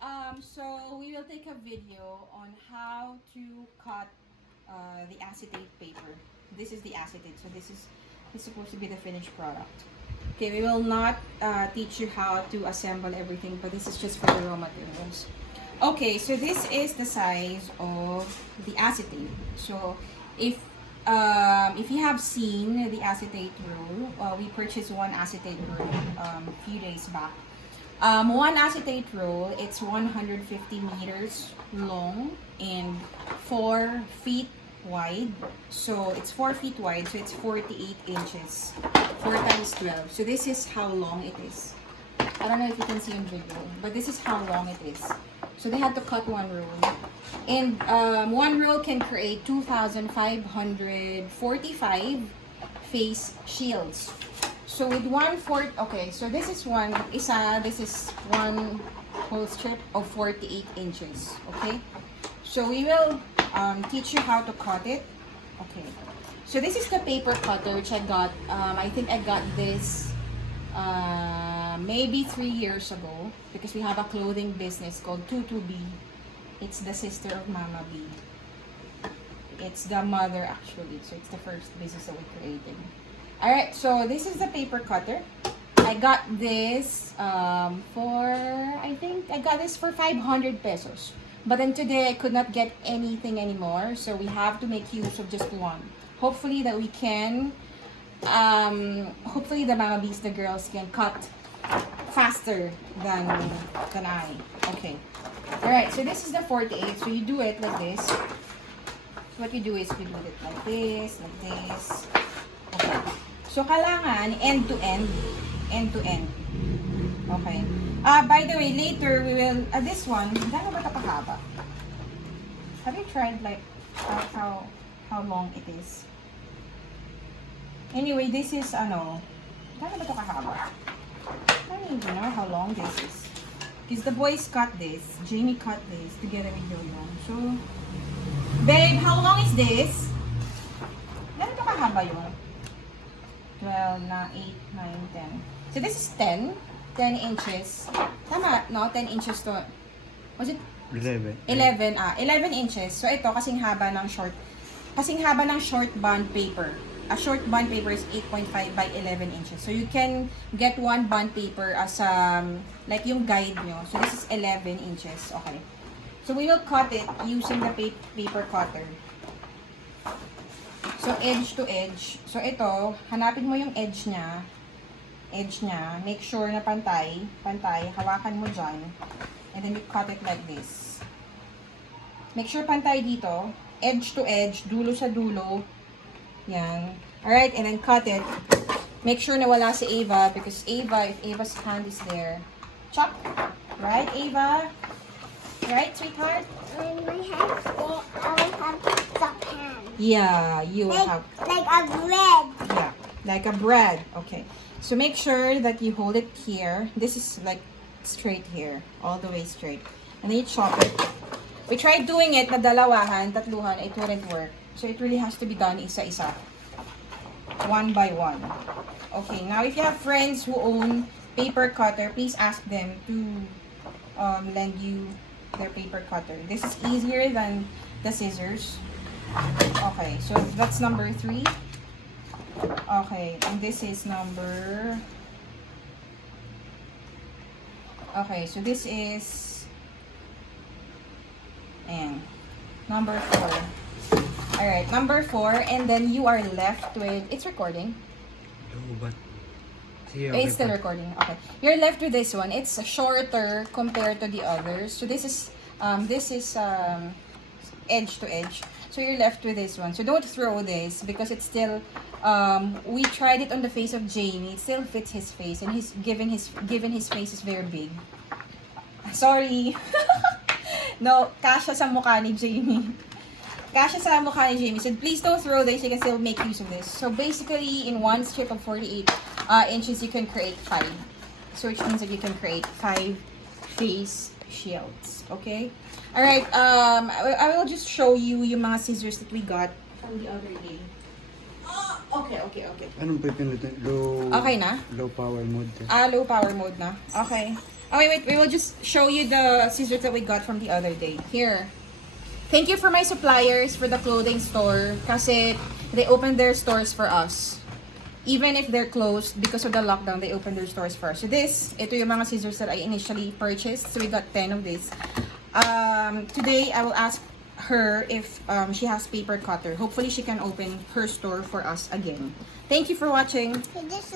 So we will take a video on how to cut the acetate paper. This is the acetate, so this is supposed to be the finished product. Okay, we will not teach you how to assemble everything, but this is just for the raw materials. Okay, so this is the size of the acetate. So if you have seen the acetate roll, we purchased one acetate roll a few days back. One acetate roll, it's 150 meters long and 4 feet wide. So it's 4 feet wide, so it's 48 inches. 4 times 12. So this is how long it is. I don't know if you can see on video, but this is how long it is. So they had to cut one roll. And one roll can create 2,545 face shields. So with 1/4, okay, so this is this is one whole strip of 48 inches, okay? So we will teach you how to cut it. Okay, so this is the paper cutter which I got, I think I got this maybe 3 years ago because we have a clothing business called 22B. It's the sister of MamaBee. It's the mother actually, so it's the first business that we're creating. Alright, so this is the paper cutter. I got this I think I got this for 500 pesos. But then today I could not get anything anymore, so we have to make use of just one. Hopefully that we can, hopefully the MamaBees, the girls, can cut faster than I. Okay. Alright, so this is the 48. So you do it like this. So what you do is you do it like this, like this. Okay. So, kailangan end to end. End to end. Okay. By the way, later we will, this one, gano'n ba ito kahaba? Have you tried like how long it is? Anyway, this is gano'n ba ito kahaba? I don't even know how long this is. Because the boys cut this. Jamie cut this together with Yo-Yo. So, babe, how long is this? Gano'n ito kahaba yun? 12, na 8, 9, 10. So this is 10 inches. Tama, no? 10 inches to. Was it? 11. 11 inches. So ito, kasing haba ng short bond paper. A short bond paper is 8.5 by 11 inches. So you can get one bond paper as like yung guide nyo. So this is 11 inches. Okay. So we will cut it using the paper cutter. So, edge to edge. So, ito, hanapin mo yung edge niya. Make sure na pantay. Hawakan mo dyan. And then you cut it like this. Make sure pantay dito. Edge to edge. Dulo sa dulo. Yan. Alright, and then cut it. Make sure na wala si Ava. Because Ava, if Ava's hand is there. Chop. Right, Ava? Right, sweetheart? When my hands there, I will have soft hands. Yeah, you will have. Like a bread. Yeah, like a bread. Okay. So make sure that you hold it here. This is like straight here. All the way straight. And then you chop it. We tried doing it na dalawahan, tatluhan. It wouldn't work. So it really has to be done isa-isa. One by one. Okay, now if you have friends who own paper cutter, please ask them to lend you their paper cutter. This is easier than the scissors. Okay, so that's number 3. Okay, and this is number... Okay, so this is... And number 4. Alright, number 4, and then you are left with... It's recording. It's still recording. Okay. You're left with this one. It's shorter compared to the others. So this is edge to edge. So you're left with this one. So don't throw this because it's still we tried it on the face of Jamie. It still fits his face, and he's given his face is very big. Sorry. No, kasha sa mukha ni Jamie. Kasha sa mukha ni Jamie. So please don't throw this. You can still make use of this. So basically, in one strip of 48 inches, you can create 5. So which means that you can create 5 face shields. Okay? Alright, I will just show you yung mga scissors that we got from the other day. Oh, okay. Anong pipindutin? Okay na? Low power mode. Low power mode na. Okay. Oh, wait. We will just show you the scissors that we got from the other day. Here. Thank you for my suppliers for the clothing store. Kasi they opened their stores for us. Even if they're closed, because of the lockdown, they opened their stores for us. So ito yung mga scissors that I initially purchased. So we got 10 of this. Today, I will ask her if she has paper cutter. Hopefully, she can open her store for us again. Thank you for watching. This